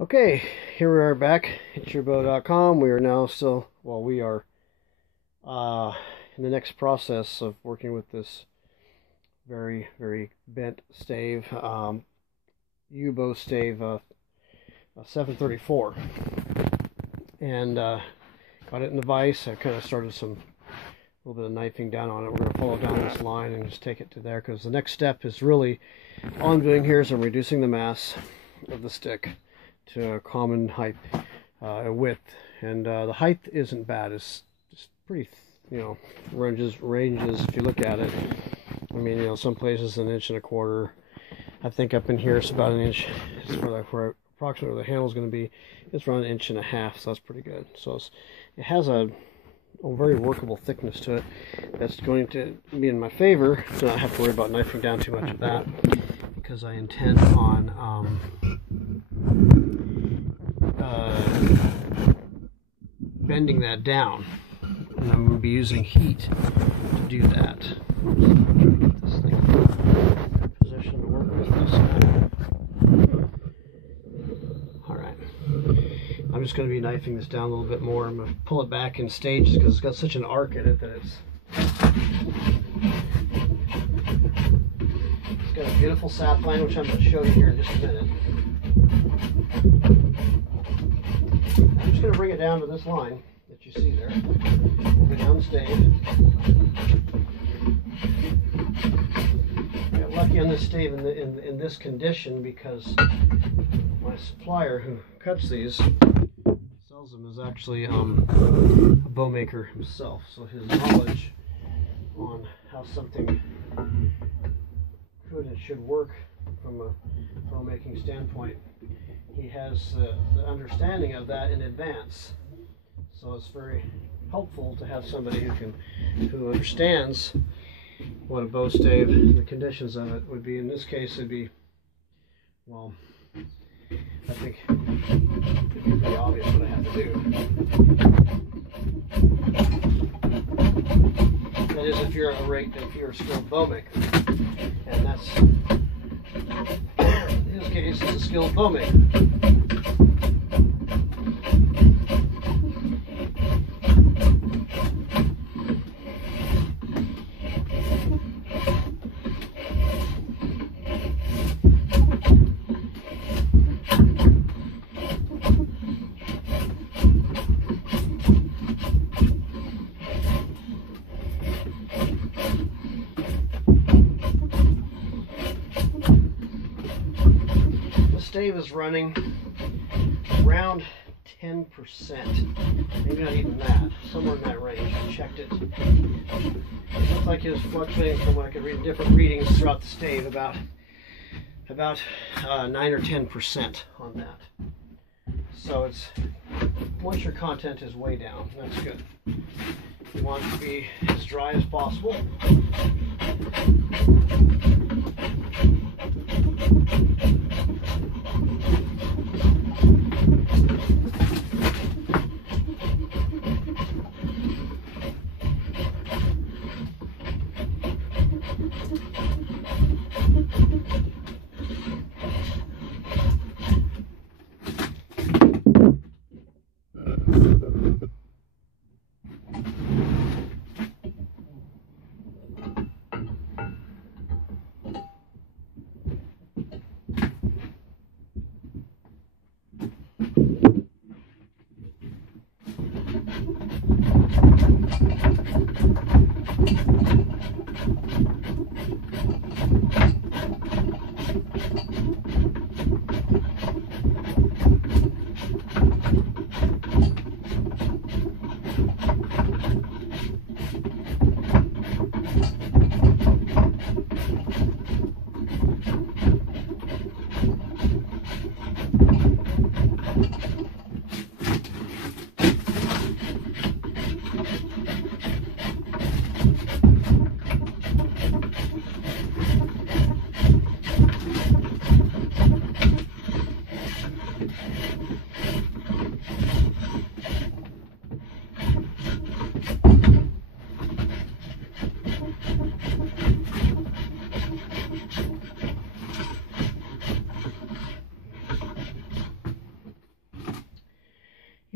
Okay, here we are back at yourbow.com. We are now still, well, we are in the next process of working with this very, very bent stave, U-bow stave 734. And got it in the vise. I kind of started a little bit of knifing down on it. We're going to follow down this line and just take it to there, because the next step is really, all I'm doing here is I'm reducing the mass of the stick to a common height, width, and the height isn't bad. It's just pretty, ranges. If you look at it, I mean, some places 1.25 inches. I think up in here it's about 1 inch. It's for approximately where the handle is going to be. It's around 1.5 inches, so that's pretty good. So it has a very workable thickness to it. That's going to be in my favor, so I don't have to worry about knifing down too much of that, because I intend on bending that down, and I'm going to be using heat to do that. Get this thing in position to work with this. Alright, I'm just going to be knifing this down a little bit more. I'm going to pull it back in stages because it's got such an arc in it that it's got a beautiful sapline, which I'm going to show you here in just a minute. I'm just going to bring it down to this line that you see there. Move it down the stave. I got lucky on this stave in this condition, because my supplier who cuts these, sells them, is actually a bow maker himself. So his knowledge on how something could and should work from a bow making standpoint, he has the understanding of that in advance. So it's very helpful to have somebody who understands what a bow stave, the conditions of it would be. In this case, it'd be, well, I think it'd be pretty obvious what I have to do. That is, if you're a skilled bow maker, and that's, in this case, is a skilled bow maker. Stave is running around 10%, maybe not even that, somewhere in that range. I checked it. It looked like it was fluctuating from what I could read in different readings throughout the stave, about 9 or 10% on that. So it's, moisture content is way down. That's good. You want it to be as dry as possible.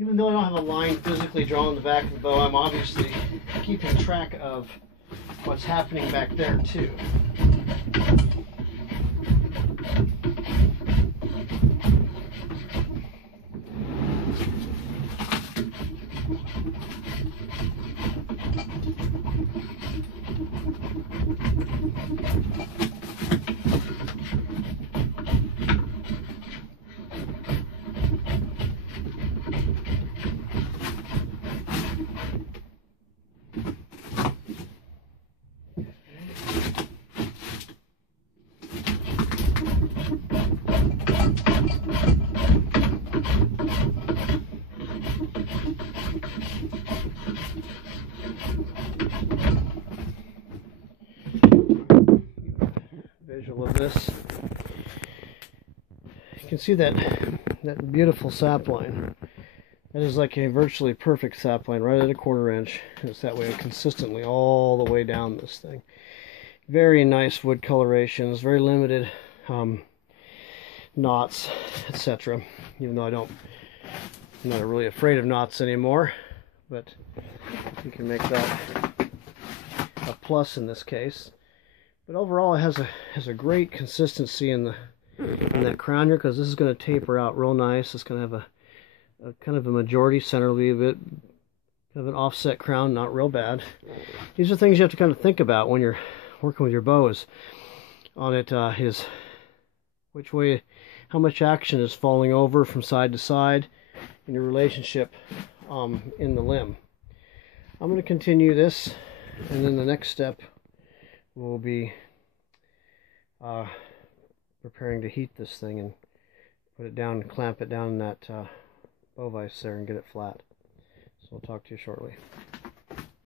Even though I don't have a line physically drawn on the back of the bow, I'm obviously keeping track of what's happening back there too. Visual of this. You can see that beautiful sapline. That is like a virtually perfect sapline, right at a 1/4 inch. It's that way consistently all the way down this thing. Very nice wood colorations, very limited knots, etc. Even though I'm not really afraid of knots anymore, but you can make that a plus in this case. But overall, it has a great consistency in that crown here, because this is going to taper out real nice. It's going to have a kind of a majority center leave it, kind of an offset crown, not real bad. These are things you have to kind of think about when you're working with your bows. On it is which way, how much action is falling over from side to side in your relationship in the limb. I'm going to continue this, and then the next step will be preparing to heat this thing and put it down, clamp it down in that bow vise there and get it flat. So I'll talk to you shortly.